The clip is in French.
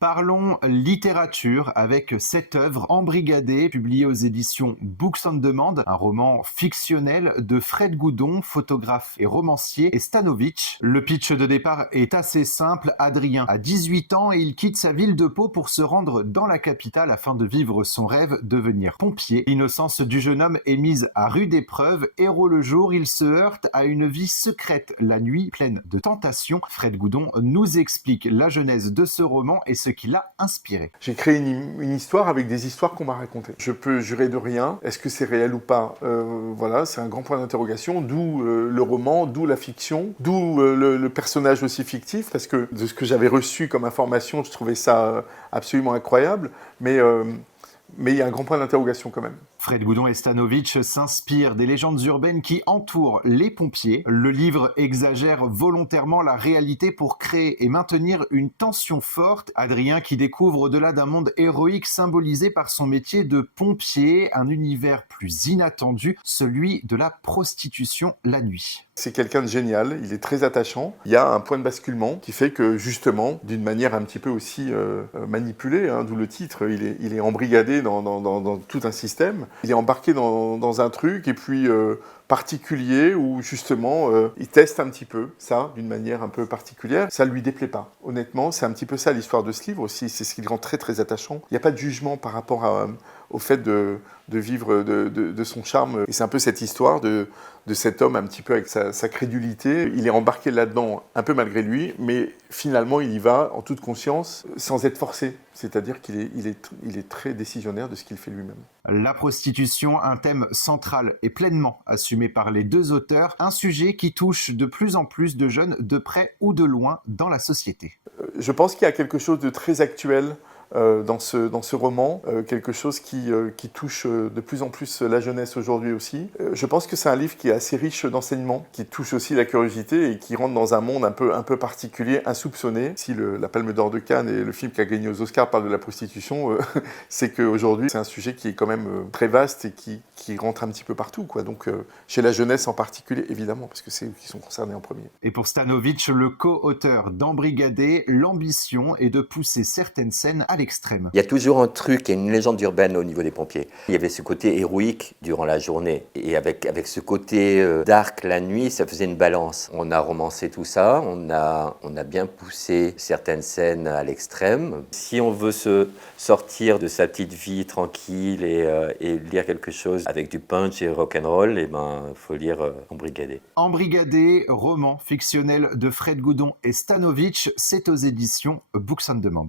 Parlons littérature avec cette œuvre embrigadée, publiée aux éditions Books on Demand, un roman fictionnel de Fred Goudon, photographe et romancier, et Stanovic. Le pitch de départ est assez simple. Adrien a 18 ans et il quitte sa ville de Pau pour se rendre dans la capitale afin de vivre son rêve, devenir pompier. L'innocence du jeune homme est mise à rude épreuve. Héros le jour, il se heurte à une vie secrète la nuit, pleine de tentations. Fred Goudon nous explique la genèse de ce roman et ce qui l'a inspiré. J'ai créé une histoire avec des histoires qu'on m'a racontées. Je peux jurer de rien. Est-ce que c'est réel ou pas? Voilà, c'est un grand point d'interrogation, d'où le roman, d'où la fiction, d'où le personnage aussi fictif, parce que de ce que j'avais reçu comme information, je trouvais ça absolument incroyable, mais il y a un grand point d'interrogation quand même. Fred Goudon et Stanovic s'inspirent des légendes urbaines qui entourent les pompiers. Le livre exagère volontairement la réalité pour créer et maintenir une tension forte. Adrien qui découvre au-delà d'un monde héroïque symbolisé par son métier de pompier, un univers plus inattendu, celui de la prostitution la nuit. C'est quelqu'un de génial, il est très attachant. Il y a un point de basculement qui fait que justement, d'une manière un petit peu aussi manipulée, d'où le titre, il est embrigadé dans tout un système. Il est embarqué dans un truc et puis particulier où justement il teste un petit peu ça d'une manière un peu particulière. Ça lui déplaît pas. Honnêtement, c'est un petit peu ça l'histoire de ce livre aussi. C'est ce qui le rend très très attachant. Il n'y a pas de jugement par rapport au fait de vivre de son charme. Et c'est un peu cette histoire de cet homme un petit peu avec sa crédulité. Il est embarqué là-dedans un peu malgré lui, mais finalement il y va en toute conscience sans être forcé. C'est-à-dire qu'il est très décisionnaire de ce qu'il fait lui-même. La prostitution, un thème central et pleinement assumé par les deux auteurs, un sujet qui touche de plus en plus de jeunes de près ou de loin dans la société. Je pense qu'il y a quelque chose de très actuel dans ce roman, quelque chose qui touche de plus en plus la jeunesse aujourd'hui aussi. Je pense que c'est un livre qui est assez riche d'enseignements, qui touche aussi la curiosité et qui rentre dans un monde un peu particulier, insoupçonné. Si la Palme d'Or de Cannes et le film qui a gagné aux Oscars parlent de la prostitution, c'est qu'aujourd'hui c'est un sujet qui est quand même très vaste et qui rentre un petit peu partout, quoi. Donc chez la jeunesse en particulier, évidemment, parce que c'est eux qui sont concernés en premier. Et pour Stanovic, le co-auteur d'Embrigadé, l'ambition est de pousser certaines scènes à l'extrême. Il y a toujours un truc, une légende urbaine au niveau des pompiers. Il y avait ce côté héroïque durant la journée et avec ce côté dark la nuit, ça faisait une balance. On a romancé tout ça, on a bien poussé certaines scènes à l'extrême. Si on veut se sortir de sa petite vie tranquille et lire quelque chose avec du punch et rock'n'roll, eh ben faut lire Embrigadé. Embrigadé, roman fictionnel de Fred Goudon et Stanovic, c'est aux éditions Books on Demand.